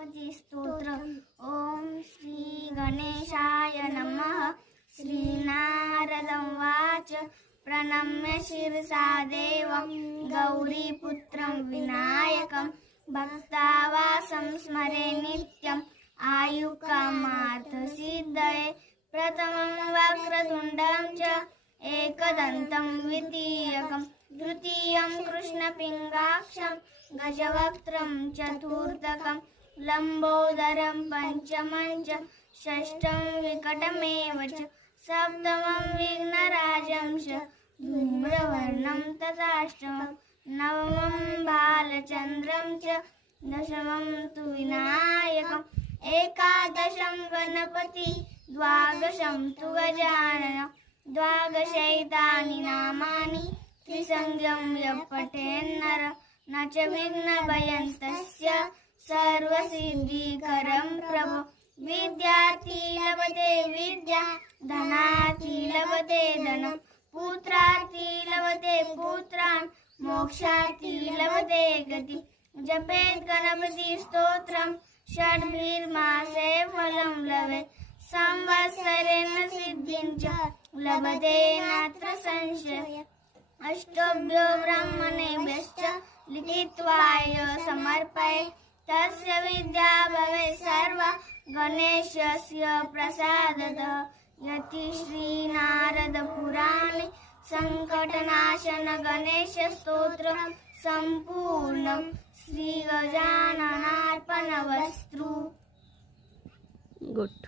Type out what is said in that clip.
स्तोत्र। ओम श्री गणेशाय नमः। श्रीनारदवाच प्रणम्य शिरसा देवं गौरीपुत्रं विनायकं भक्तावासं स्मरे नित्यं आयुकामार्थसिद्धये। प्रथमं वक्रतुण्डं च एकदन्तं द्वितीयकं तृतीयं कृष्णपिङ्गाक्षं गजवक्त्रं चतुर्थकं लम्बोदरं पंचमं च षष्ठं विकटमेव च सप्तमं विघ्नराजं च धूम्रवर्णं तथाष्टमं नवमं बालचन्द्रं च दशमं तु विनायकम् एकादशं गणपति द्वादशं तु गजानन द्वादशैतानि नामानि त्रिसंज्ञं यः पठेन्नर न च विघ्नभयं तस्य सर्वसिद्धिकरं प्रभो। विद्यार्थी लभते विद्या धनार्थी लभते धनं पुत्रार्थी लभते पुत्रान् मोक्षार्थी लभते गति। जपेत् गणपति स्तोत्रं षड्भिर्मासे फलं लभेत् संवत्सरेण सिद्धिं च लभते नात्र संशयः। अष्टभ्यो ब्राह्मणेभ्यश्च लिखित्वा यो समर्पयेत् तस्य विद्या भवेत् सर्वा गणेशस्य प्रसादतः। यति श्रीनारदपुराणे संकटनाशन गणेश स्तोत्रं सम्पूर्णं। श्रीगजाननार्पणमस्तु। गुड।